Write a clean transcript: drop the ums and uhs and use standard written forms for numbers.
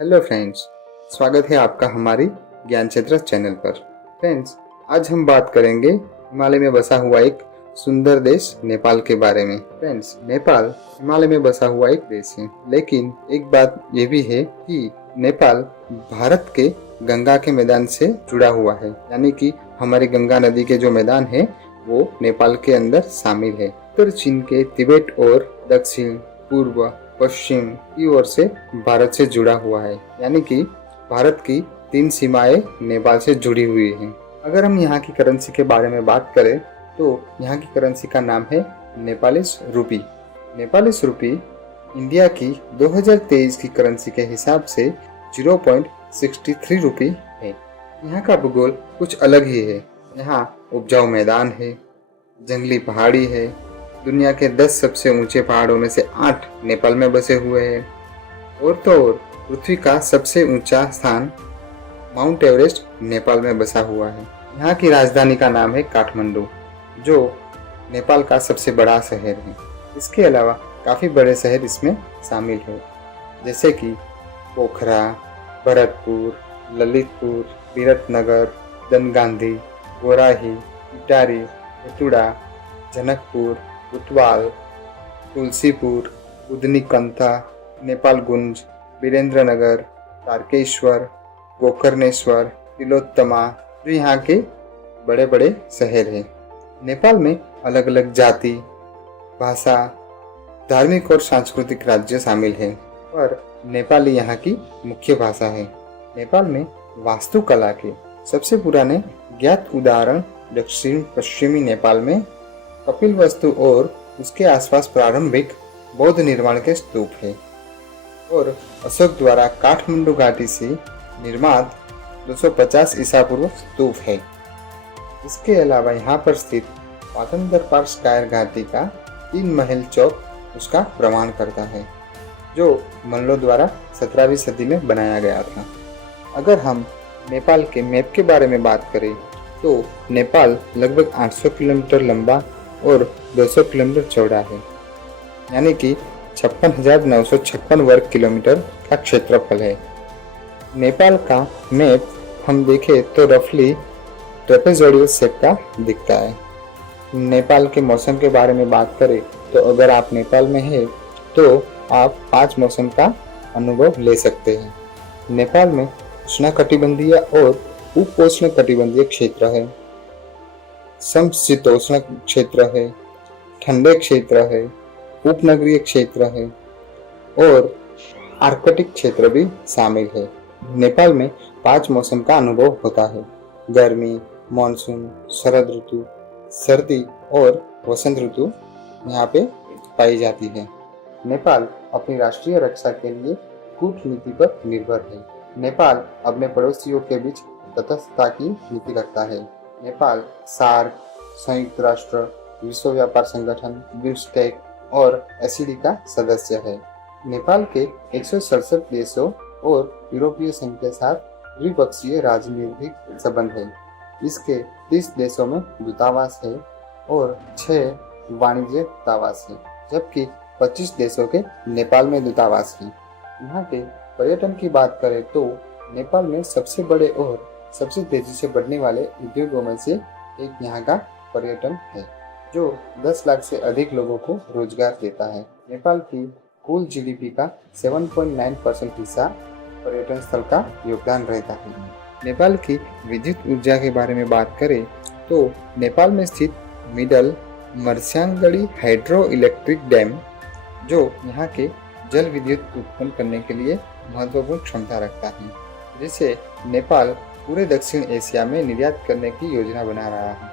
Hello friends, स्वागत है आपका हमारी ज्ञान क्षेत्र चैनल पर। फ्रेंड्स, आज हम बात करेंगे हिमालय में बसा हुआ एक सुंदर देश नेपाल के बारे में। फ्रेंड्स, नेपाल हिमालय में बसा हुआ एक देश है, लेकिन एक बात ये भी है कि नेपाल भारत के गंगा के मैदान से जुड़ा हुआ है, यानी कि हमारी गंगा नदी के जो मैदान है वो नेपाल के अंदर शामिल है। उत्तर चीन के तिब्बत और दक्षिण पूर्व पश्चिम की ओर से भारत से जुड़ा हुआ है, यानी कि भारत की 3 सीमाएं नेपाल से जुड़ी हुई हैं। अगर हम यहाँ की करेंसी के बारे में बात करें तो यहाँ की करेंसी का नाम है नेपालिस रूपी। नेपालिस रूपी इंडिया की 2023 की करेंसी के हिसाब से 0.63 रुपी है। यहाँ का भूगोल कुछ अलग ही है। यहाँ उपजाऊ मैदान है, जंगली पहाड़ी है, दुनिया के 10 सबसे ऊंचे पहाड़ों में से 8 नेपाल में बसे हुए हैं। और तो और पृथ्वी का सबसे ऊंचा स्थान माउंट एवरेस्ट नेपाल में बसा हुआ है। यहाँ की राजधानी का नाम है काठमांडू, जो नेपाल का सबसे बड़ा शहर है। इसके अलावा काफ़ी बड़े शहर इसमें शामिल है, जैसे कि पोखरा, भरतपुर, ललितपुर, विराटनगर, दनगांधी, गोराही, इटारी, एटुडा, जनकपुर, बुटवाल, तुलसीपुर, उदनीकंथा, नेपालगुंज, वीरेंद्रनगर, तारकेश्वर, गोकर्णेश्वर, तिलोत्तमा, जो यहाँ के बड़े बड़े शहर हैं। नेपाल में अलग अलग जाति, भाषा, धार्मिक और सांस्कृतिक राज्य शामिल हैं, पर नेपाली यहाँ की मुख्य भाषा है। नेपाल में वास्तुकला के सबसे पुराने ज्ञात उदाहरण दक्षिण पश्चिमी नेपाल में कपिलवस्तु और उसके आसपास प्रारंभिक बौद्ध निर्माण के स्तूप है, और अशोक द्वारा काठमांडू घाटी से निर्मित 250 ईसा पूर्व स्तूप है। इसके अलावा यहाँ पर स्थित पाटन पार्क स्कायर घाटी का 3 महल चौक उसका प्रमाण करता है, जो मल्लों द्वारा 17वीं सदी में बनाया गया था। अगर हम नेपाल के मैप के बारे में बात करें तो नेपाल लगभग 800 किलोमीटर लंबा और 200 किलोमीटर चौड़ा है, यानी कि 56,956 वर्ग किलोमीटर का क्षेत्रफल है। नेपाल का मैप हम देखें तो रफली ट्रेपेजोइडल शेप का दिखता है। नेपाल के मौसम के बारे में बात करें तो अगर आप नेपाल में हैं तो आप 5 मौसम का अनुभव ले सकते हैं। नेपाल में उष्णकटिबंधीय और उपोष्णकटिबंधीय क्षेत्र है, समशीतोष्ण क्षेत्र है, ठंडे क्षेत्र है, उपनगरीय क्षेत्र है और आर्कटिक क्षेत्र भी शामिल है। नेपाल में 5 मौसम का अनुभव होता है: गर्मी, मानसून, शरद ऋतु, सर्दी और वसंत ऋतु यहाँ पे पाई जाती है। नेपाल अपनी राष्ट्रीय रक्षा के लिए कूटनीति पर निर्भर है। नेपाल अपने पड़ोसियों के बीच तटस्थता की नीति रखता है। नेपाल सार्क, संयुक्त राष्ट्र, विश्व व्यापार संगठन, बिम्स्टेक और एससीडी का सदस्य है। नेपाल के 167 देशों और यूरोपीय संघ के साथ द्विपक्षीय राजनीतिक संबंध है। इसके 30 देशों में दूतावास है और 6 वाणिज्य दूतावास है, जबकि 25 देशों के नेपाल में दूतावास है। यहाँ के पर्यटन की बात करें तो नेपाल में सबसे बड़े और सबसे तेजी से बढ़ने वाले उद्योगों में से एक यहाँ का पर्यटन है, जो 10 लाख से अधिक लोगों को रोजगार देता है। नेपाल की कुल जीडीपी का 7.9% हिस्सा पर्यटन स्थल का योगदान रहता है। नेपाल की विद्युत ऊर्जा के बारे में बात करें तो नेपाल में स्थित मिडल मर्स्याङ्गडी हाइड्रो इलेक्ट्रिक डैम, जो यहाँ के जल विद्युत उत्पन्न करने के लिए महत्वपूर्ण क्षमता रखता है, जिसे नेपाल पूरे दक्षिण एशिया में निर्यात करने की योजना बना रहा है।